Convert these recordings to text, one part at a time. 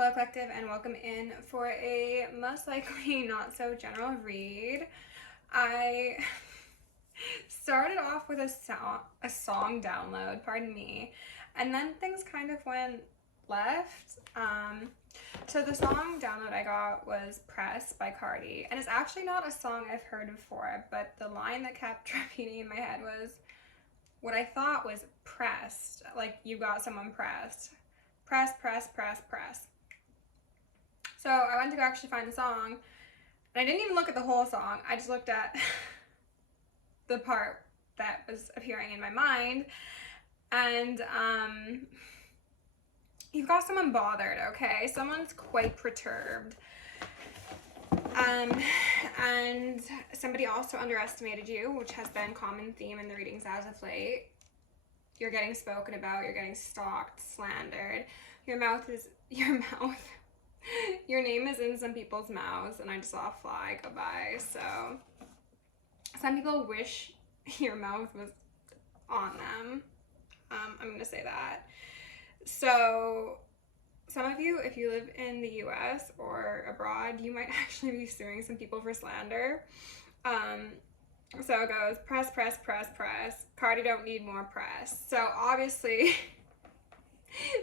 Hello Collective, and welcome in for a most likely not so general read. I started off with a song download, pardon me, and then things kind of went left. So the song download I got was Press by Cardi, and it's actually not a song I've heard before, but the line that kept repeating in my head was what I thought was pressed, like you got someone pressed. Press, press, press, press. So I went to go actually find the song, and I didn't even look at the whole song. I just looked at the part that was appearing in my mind, and you've got someone bothered, okay? Someone's quite perturbed. And somebody also underestimated you, which has been a common theme in the readings as of late. You're getting spoken about, you're getting stalked, slandered. Your name is in some people's mouths, and I just saw a fly go by. So some people wish your mouth was on them. I'm gonna say that. So some of you, if you live in the US or abroad, you might actually be suing some people for slander. So it goes, press, press, press, press. Cardi don't need more press. So obviously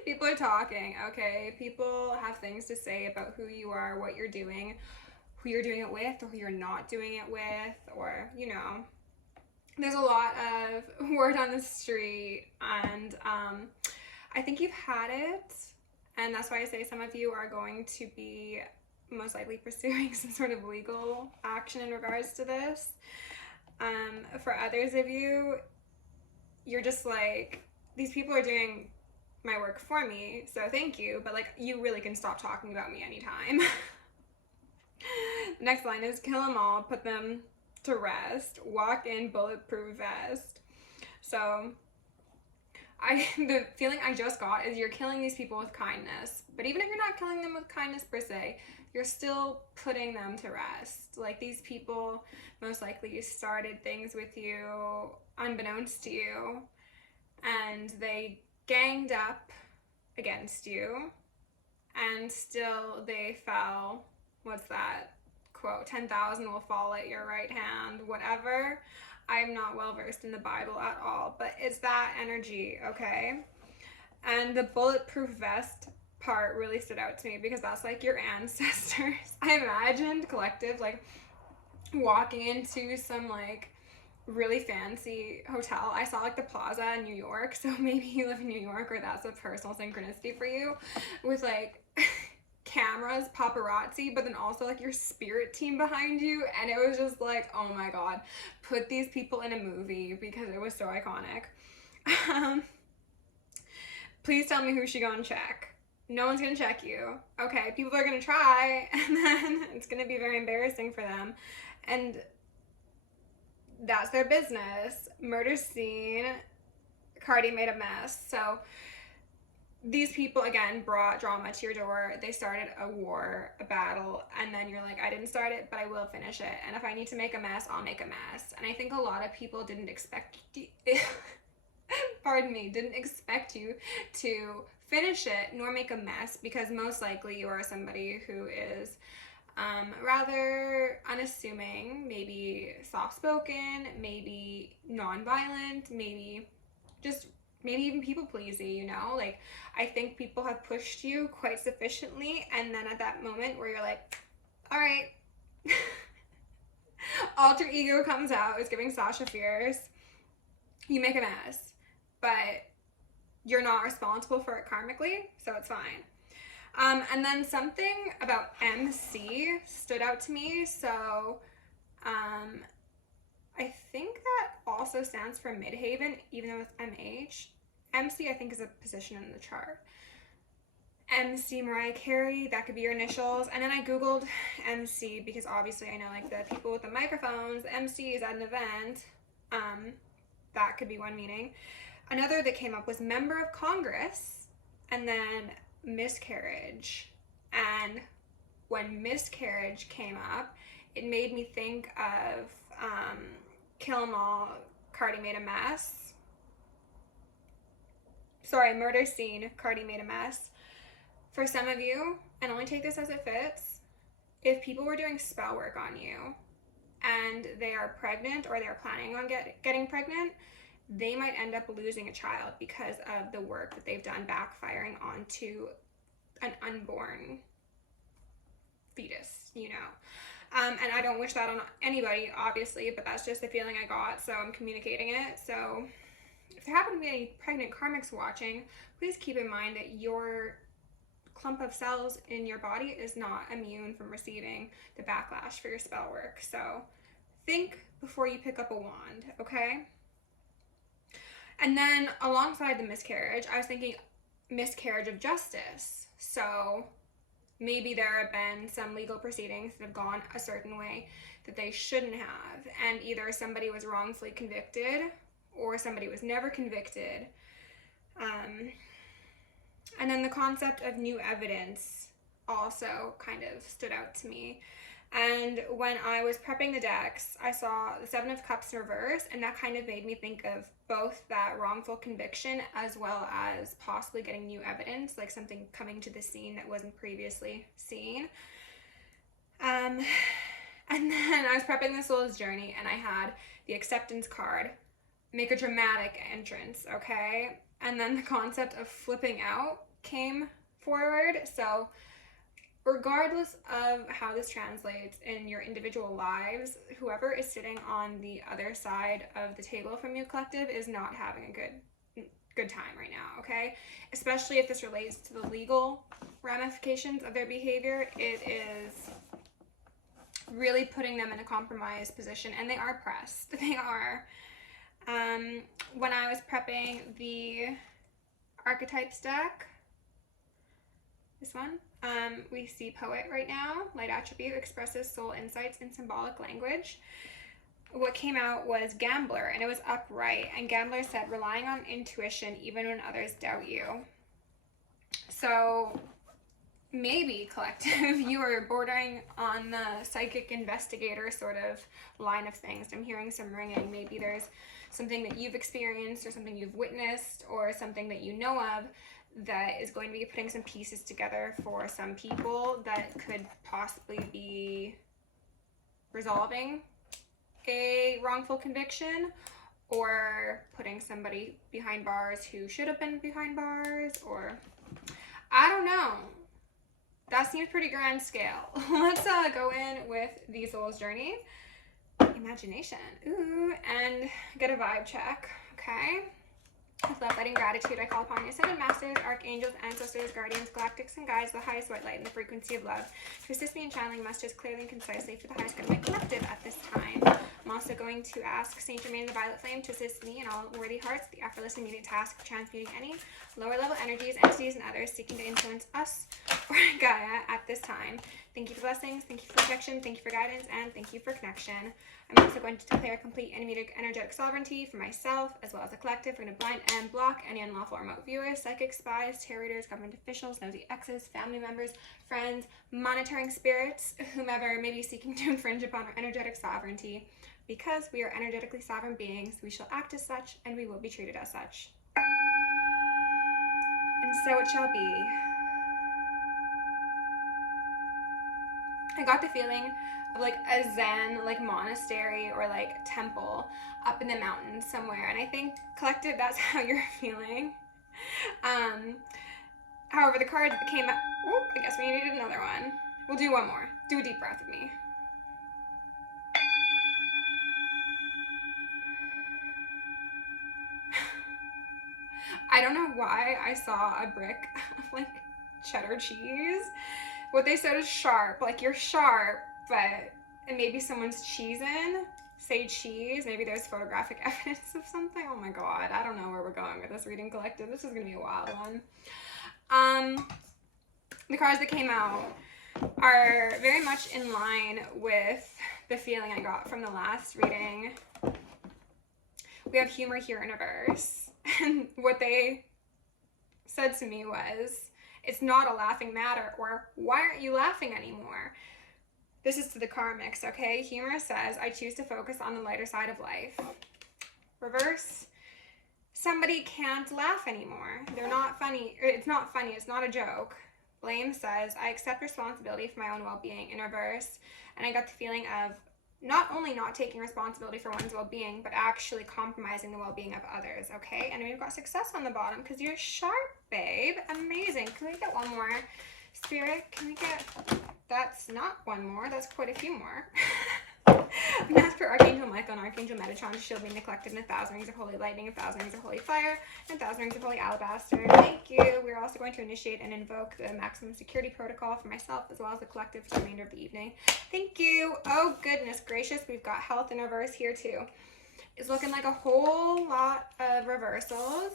people are talking, okay? People have things to say about who you are, what you're doing, who you're doing it with, or who you're not doing it with, or, you know. There's a lot of word on the street, and I think you've had it, and that's why I say some of you are going to be most likely pursuing some sort of legal action in regards to this. For others of you, you're just like, these people are doing my work for me, so thank you, but like, you really can stop talking about me anytime. The next line is, kill them all, put them to rest, walk in bulletproof vest. So the feeling I just got is you're killing these people with kindness, but even if you're not killing them with kindness per se, you're still putting them to rest. Like, these people most likely started things with you unbeknownst to you, and they ganged up against you, and still they fell. What's that quote? 10,000 will fall at your right hand, whatever. I'm not well versed in the Bible at all, but it's that energy, okay? And the bulletproof vest part really stood out to me because that's like your ancestors. I imagined Collective like walking into some like really fancy hotel. I saw like the Plaza in New York, so maybe you live in New York or that's a personal synchronicity for you, with like cameras, paparazzi, but then also like your spirit team behind you, and it was just like, oh my god, put these people in a movie because it was so iconic. Please tell me who she gonna check. No one's gonna check you. Okay, people are gonna try, and then it's gonna be very embarrassing for them, and that's their business. Murder scene, Cardi made a mess. So these people, again, brought drama to your door. They started a war, a battle, and then you're like, I didn't start it, but I will finish it. And if I need to make a mess, I'll make a mess. And I think a lot of people didn't expect didn't expect you to finish it nor make a mess, because most likely you are somebody who is rather unassuming, maybe soft-spoken, maybe non-violent, maybe even people-pleasy, you know? Like, I think people have pushed you quite sufficiently, and then at that moment where you're like, all right, alter ego comes out, it's giving Sasha Fierce, you make a mess, but you're not responsible for it karmically, so it's fine. And then something about MC stood out to me. So I think that also stands for Midhaven, even though it's MH. MC, I think, is a position in the chart. MC Mariah Carey, that could be your initials. And then I googled MC because obviously I know like the people with the microphones. MC is at an event. That could be one meaning. Another that came up was member of Congress, and then miscarriage. And when miscarriage came up, it made me think of Kill 'Em All, Cardi made a mess. Sorry, murder scene, Cardi made a mess. For some of you, and only take this as it fits, if people were doing spell work on you and they are pregnant or they're planning on getting pregnant, they might end up losing a child because of the work that they've done backfiring onto an unborn fetus, you know. And I don't wish that on anybody, obviously, but that's just the feeling I got, so I'm communicating it. So if there happen to be any pregnant karmics watching, please keep in mind that your clump of cells in your body is not immune from receiving the backlash for your spell work. So think before you pick up a wand, okay? And then alongside the miscarriage, I was thinking miscarriage of justice. So maybe there have been some legal proceedings that have gone a certain way that they shouldn't have, and either somebody was wrongfully convicted or somebody was never convicted. And then the concept of new evidence also kind of stood out to me. And when I was prepping the decks, I saw the Seven of Cups in reverse, and that kind of made me think of both that wrongful conviction as well as possibly getting new evidence, like something coming to the scene that wasn't previously seen. And then I was prepping the Soul's Journey, and I had the acceptance card make a dramatic entrance, okay? And then the concept of flipping out came forward. So regardless of how this translates in your individual lives, whoever is sitting on the other side of the table from you, collective, is not having a good time right now, okay? Especially if this relates to the legal ramifications of their behavior. It is really putting them in a compromised position, and they are pressed. They are. When I was prepping the archetypes deck, this one, we see Poet right now. Light attribute expresses soul insights in symbolic language. What came out was Gambler, and it was upright. And Gambler said, relying on intuition even when others doubt you. So maybe, collective, you are bordering on the psychic investigator sort of line of things. I'm hearing some ringing. Maybe there's something that you've experienced or something you've witnessed or something that you know of that is going to be putting some pieces together for some people that could possibly be resolving a wrongful conviction or putting somebody behind bars who should have been behind bars, or I don't know. That seems pretty grand scale. Let's go in with the Soul's Journey. Imagination. Ooh, and get a vibe check, okay? With love, light, and gratitude, I call upon you, ascended masters, archangels, ancestors, guardians, galactics, and guides, the highest white light and the frequency of love, to assist me in channeling messages clearly and concisely for the highest good of my collective at this time. I'm also going to ask Saint Germain the Violet Flame to assist me and all worthy hearts the effortless immediate task of transmuting any lower level energies, entities, and others seeking to influence us or Gaia at this time. Thank you for blessings, thank you for protection, thank you for guidance, and thank you for connection. I'm also going to declare complete and immediate energetic sovereignty for myself as well as the collective. We're going to blind and block any unlawful remote viewers, psychic spies, tarot readers, government officials, nosy exes, family members, friends, monitoring spirits, whomever may be seeking to infringe upon our energetic sovereignty. Because we are energetically sovereign beings, we shall act as such and we will be treated as such. And so it shall be. I got the feeling of like a Zen, like monastery or like temple up in the mountains somewhere. And I think, collective, that's how you're feeling. However, the card that came out, I guess we needed another one. We'll do one more. Do a deep breath with me. I don't know why I saw a brick of like cheddar cheese. What they said is sharp, like you're sharp, but and maybe someone's cheesing. Say cheese. Maybe there's photographic evidence of something. Oh my god, I don't know where we're going with this reading, collective. This is gonna be a wild one. The cards that came out are very much in line with the feeling I got from the last reading. We have humor here in reverse. And what they said to me was, it's not a laughing matter, or why aren't you laughing anymore? This is to the karmics, okay? Humor says, I choose to focus on the lighter side of life. Reverse, somebody can't laugh anymore. They're not funny. It's not funny. It's not a joke. Blame says, I accept responsibility for my own well-being in reverse, and I got the feeling of not only not taking responsibility for one's well-being, but actually compromising the well-being of others, okay? And we've got success on the bottom because you're sharp, babe. Amazing. Can we get one more? Spirit, can we get... That's not one more. That's quite a few more. I'm going to ask for Archangel Michael and Archangel Metatron to shield me in the collective and 1,000 rings of holy lightning, 1,000 rings of holy fire, and 1,000 rings of holy alabaster. Thank you. We're also going to initiate and invoke the maximum security protocol for myself as well as the collective for the remainder of the evening. Thank you. Oh, goodness gracious. We've got health in reverse here too. It's looking like a whole lot of reversals,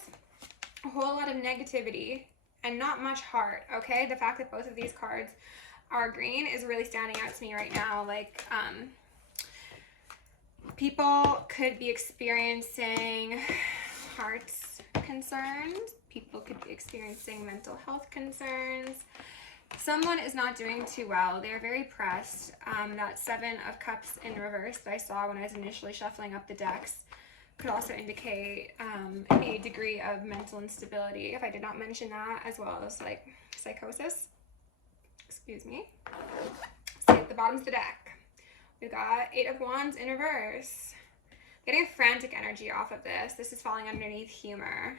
a whole lot of negativity, and not much heart, okay? The fact that both of these cards are green is really standing out to me right now. Like, people could be experiencing heart concerns. People could be experiencing mental health concerns. Someone is not doing too well. They're very pressed. That 7 of Cups in reverse that I saw when I was initially shuffling up the decks could also indicate a degree of mental instability, if I did not mention that, as well as like psychosis. Excuse me. See at the bottom of the deck. We got 8 of Wands in reverse. Getting a frantic energy off of this. This is falling underneath humor.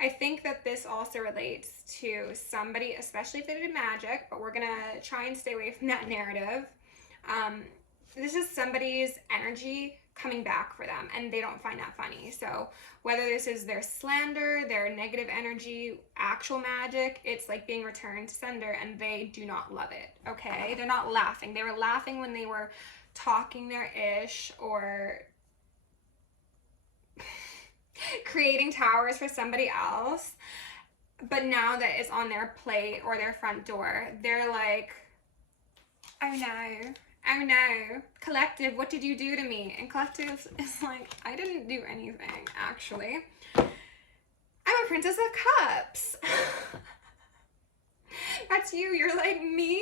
I think that this also relates to somebody, especially if they did magic, but we're going to try and stay away from that narrative. This is somebody's energy coming back for them, and they don't find that funny. So whether this is their slander, their negative energy, actual magic, it's like being returned to sender, and they do not love it, okay? They're not laughing. They were laughing when they were talking their ish or creating towers for somebody else, but now that it's on their plate or their front door, they're like, oh no. Oh no, collective, what did you do to me? And collective is like, I didn't do anything, actually. I'm a princess of cups. That's you. You're like, me?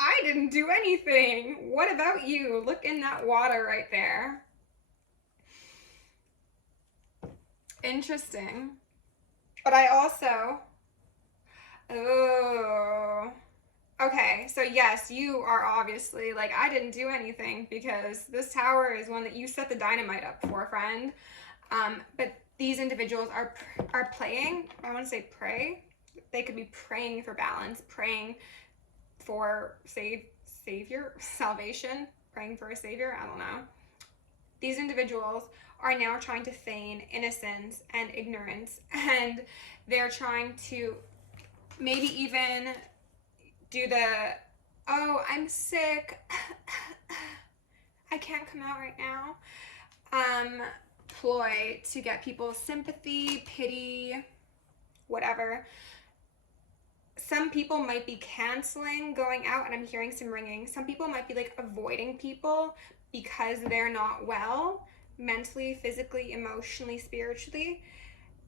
I didn't do anything. What about you? Look in that water right there. Interesting. But I also... Oh... Okay, so yes, you are obviously like, I didn't do anything because this tower is one that you set the dynamite up for, friend. But these individuals are playing, I want to say pray. They could be praying for balance, praying for salvation, praying for a savior, I don't know. These individuals are now trying to feign innocence and ignorance, and they're trying to maybe even do the, oh, I'm sick, I can't come out right now, ploy to get people's sympathy, pity, whatever. Some people might be canceling going out, and I'm hearing some ringing. Some people might be like avoiding people because they're not well, mentally, physically, emotionally, spiritually.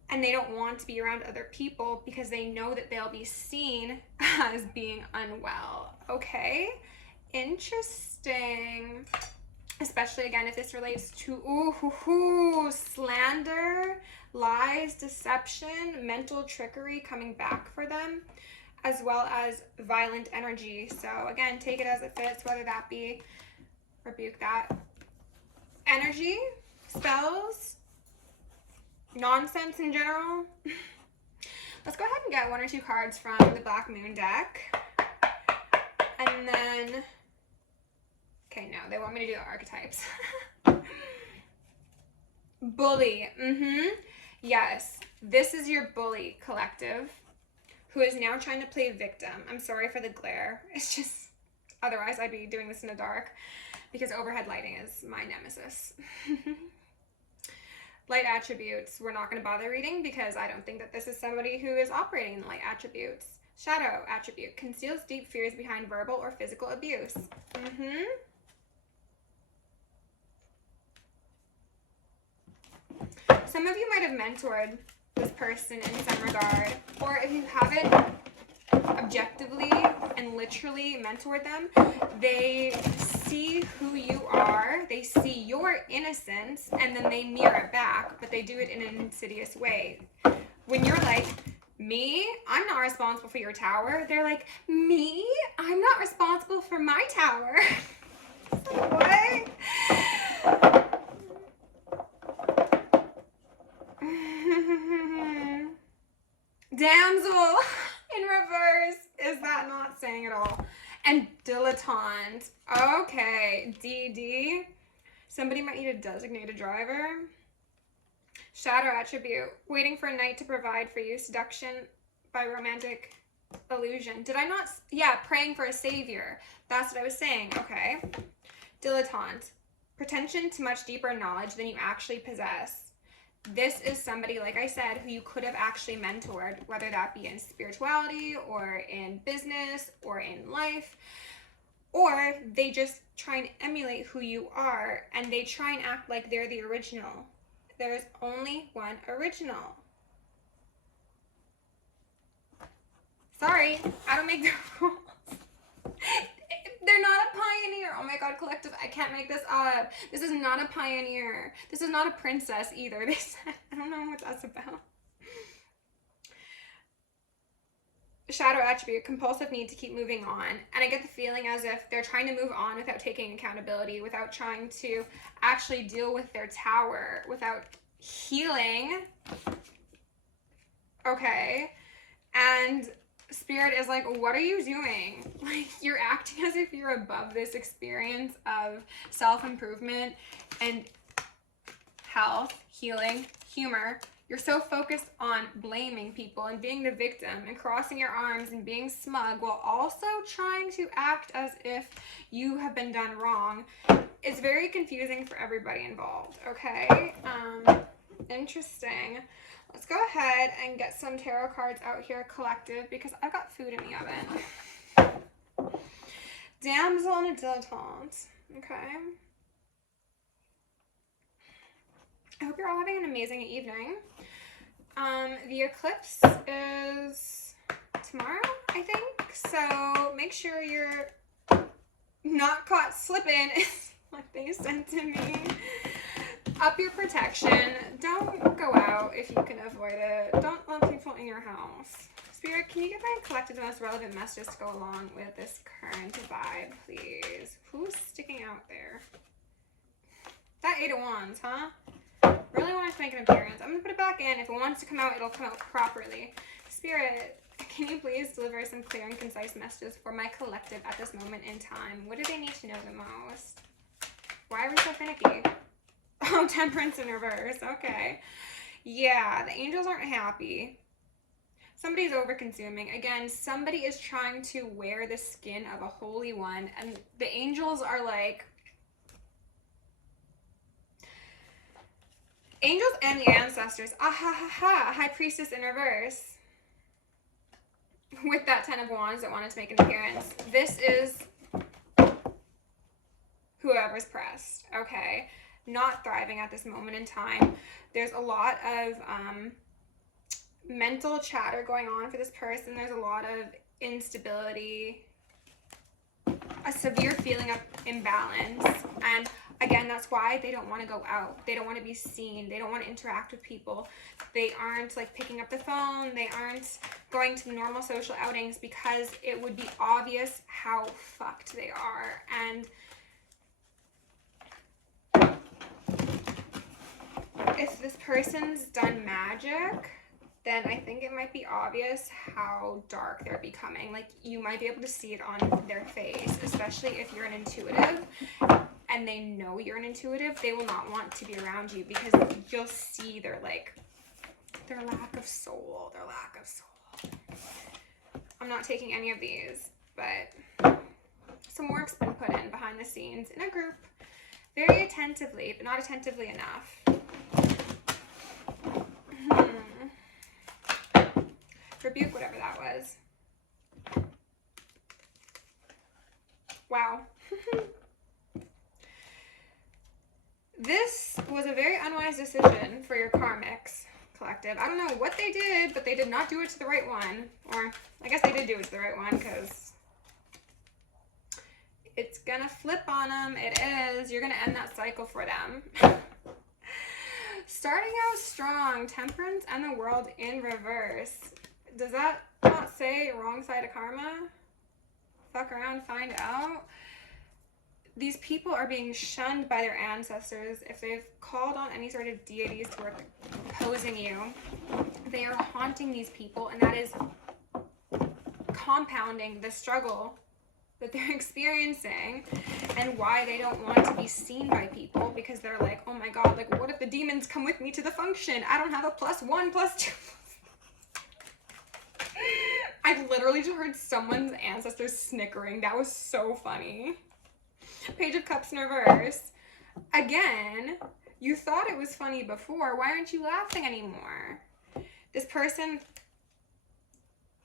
And they don't want to be around other people because they know that they'll be seen as being unwell. Okay? Interesting. Especially, again, if this relates to slander, lies, deception, mental trickery coming back for them, as well as violent energy. So, again, take it as it fits, whether that be, rebuke that. Energy, spells, nonsense in general. Let's go ahead and get 1 or 2 cards from the Black Moon deck. And then, okay, no, they want me to do the archetypes. Bully, yes, this is your bully collective who is now trying to play victim. I'm sorry for the glare. It's just, otherwise I'd be doing this in the dark because overhead lighting is my nemesis. Light attributes, we're not going to bother reading because I don't think that this is somebody who is operating in light attributes. Shadow attribute, conceals deep fears behind verbal or physical abuse. Some of you might have mentored this person in some regard, or if you haven't objectively and literally mentored them, they see who you are, they see your innocence, and then they mirror it back, but they do it in an insidious way. when you're like, me, I'm not responsible for your tower. They're like, me, I'm not responsible for my tower. What? Damsel in reverse. Is that not saying it all? And dilettante. Okay. DD. Somebody might need a designated driver. Shadow attribute. Waiting for a knight to provide for you. Seduction by romantic illusion. Did I not? Yeah, praying for a savior. That's what I was saying. Okay. Dilettante. Pretension to much deeper knowledge than you actually possess. This is somebody, like I said, who you could have actually mentored, whether that be in spirituality or in business or in life, or they just try and emulate who you are and they try and act like they're the original. There's only one original. Sorry, I don't make the rules. They're not a pioneer. Oh my god, collective, I can't make this up. This is not a pioneer. This is not a princess either. They said, I don't know what that's about. Shadow attribute, compulsive need to keep moving on. And I get the feeling as if they're trying to move on without taking accountability, without trying to actually deal with their tower, without healing. Okay. And Spirit is like, what are you doing? Like, you're acting as if you're above this experience of self-improvement and health, healing, humor. You're so focused on blaming people and being the victim and crossing your arms and being smug while also trying to act as if you have been done wrong. It's very confusing for everybody involved, okay? Interesting. Let's go ahead and get some tarot cards out here, collective, because I've got food in the oven. Damsel and a dilettante. Okay. I hope you're all having an amazing evening. The eclipse is tomorrow, I think. So make sure you're not caught slipping, is what they said to me. Up your protection. Don't go out if you can avoid it. Don't let people in your house. Spirit, can you get my collected the most relevant messages to go along with this current vibe, please? Who's sticking out there? That Eight of Wands, huh? Really want it to make an appearance. I'm going to put it back in. If it wants to come out, it'll come out properly. Spirit, can you please deliver some clear and concise messages for my collective at this moment in time? What do they need to know the most? Why are we so finicky? Oh, Temperance in reverse. Okay. Yeah, the angels aren't happy. Somebody's over-consuming. Again, somebody is trying to wear the skin of a holy one, and the angels are like... Angels and the ancestors. Ah ha ha ha. High Priestess in reverse. With that 10 of Wands that wanted to make an appearance. This is whoever's pressed. Okay. Not thriving at this moment in time. There's a lot of mental chatter going on for this person. There's a lot of instability, a severe feeling of imbalance, and again, that's why they don't want to go out. They don't want to be seen. They don't want to interact with people. They aren't like picking up the phone. They aren't going to normal social outings because it would be obvious how fucked they are. And if this person's done magic, then I think it might be obvious how dark they're becoming. Like, you might be able to see it on their face, especially if you're an intuitive and they know you're an intuitive. They will not want to be around you because you'll see their lack of soul, I'm not taking any of these, but some work's been put in behind the scenes in a group, very attentively, but not attentively enough. Rebuke, whatever that was. Wow. This was a very unwise decision for your karmics, collective. I don't know what they did, but they did not do it to the right one. Or, I guess they did do it to the right one, because it's gonna flip on them. It is. You're gonna end that cycle for them. Starting out strong, temperance and the world in reverse. Does that not say wrong side of karma? Fuck around, find out. These people are being shunned by their ancestors. If they've called on any sort of deities who are opposing you, they are haunting these people, and that is compounding the struggle that they're experiencing and why they don't want to be seen by people, because they're like, oh my god, like what if the demons come with me to the function? I don't have a +1, +2. I literally just heard someone's ancestors snickering. That was so funny. Page of Cups in reverse. Again, you thought it was funny before. Why aren't you laughing anymore? This person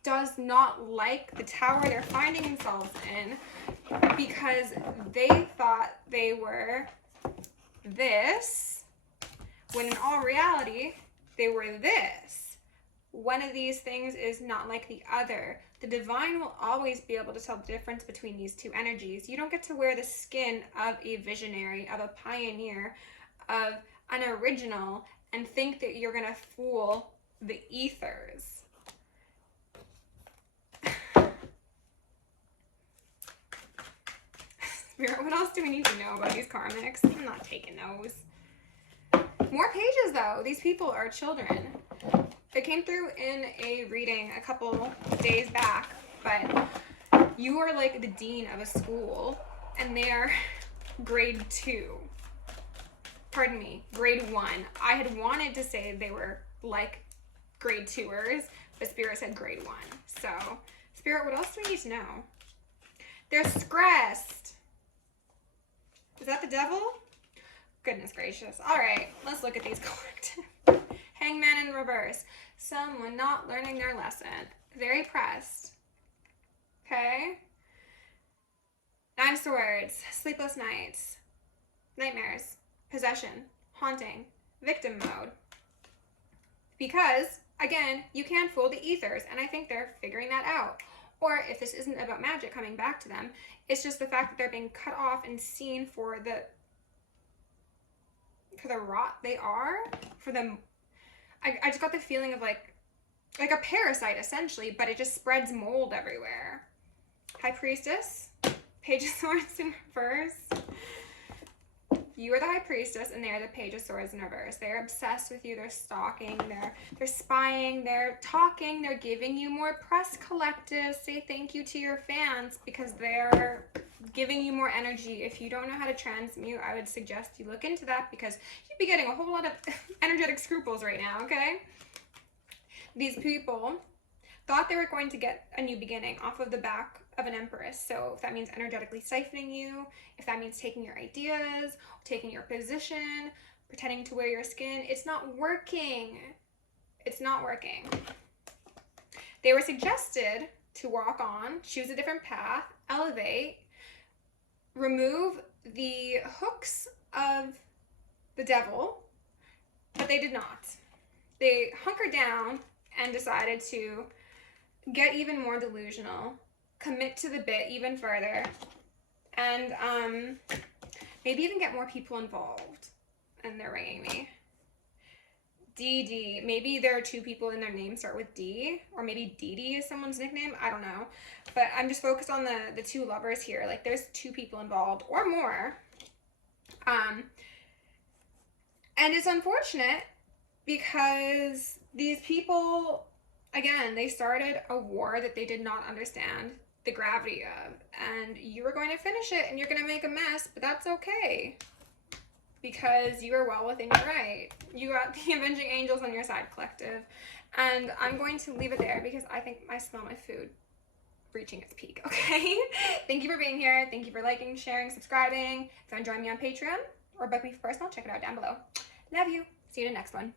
does not like the tower they're finding themselves in because they thought they were this, when in all reality, they were this. One of these things is not like the other. The divine will always be able to tell the difference between these two energies. You don't get to wear the skin of a visionary, of a pioneer, of an original, and think that you're gonna fool the ethers. Spirit, what else do we need to know about these karmics? I'm not taking those. More pages though. These people are children. It came through in a reading a couple days back, but you are like the dean of a school and they're grade 2. Pardon me, grade 1. I had wanted to say they were like grade 2ers, but Spirit said grade 1. So, Spirit, what else do we need to know? They're stressed. Is that the devil? Goodness gracious. All right, let's look at these collective. Hangman in reverse. Someone not learning their lesson. Very pressed. Okay. 9 of Swords. Sleepless nights. Nightmares. Possession. Haunting. Victim mode. Because, again, you can't fool the ethers, and I think they're figuring that out. Or if this isn't about magic coming back to them, it's just the fact that they're being cut off and seen for the rot they are, for the, I just got the feeling of like a parasite essentially, but it just spreads mold everywhere. High Priestess, Page of Swords in reverse. You are the High Priestess and they are the Page of Swords in reverse. They're obsessed with you, they're stalking, they're spying, they're talking, they're giving you more press, collective. Say thank you to your fans because they're giving you more energy. If you don't know how to transmute, I would suggest you look into that because you'd be getting a whole lot of energetic scruples right now, okay? These people thought they were going to get a new beginning off of the back of an Empress. So if that means energetically siphoning you, if that means taking your ideas, taking your position, pretending to wear your skin, it's not working. It's not working. They were suggested to walk on, choose a different path, elevate, remove the hooks of the devil, but they did not. They hunkered down and decided to get even more delusional, commit to the bit even further, and maybe even get more people involved. And they're ringing me. DD. Maybe there are 2 people in their name start with D, or maybe DD is someone's nickname. I don't know. But I'm just focused on the 2 lovers here. Like there's 2 people involved or more. And it's unfortunate because these people, again, they started a war that they did not understand the gravity of, and you are going to finish it and you're going to make a mess, but that's okay because you are well within your right. You got the avenging angels on your side, collective, and I'm going to leave it there because I think I smell my food reaching its peak. Okay. Thank you for being here. Thank you for liking, sharing, subscribing. If you want to join me on Patreon or book me for personal, check it out down below. Love you. See you in the next one.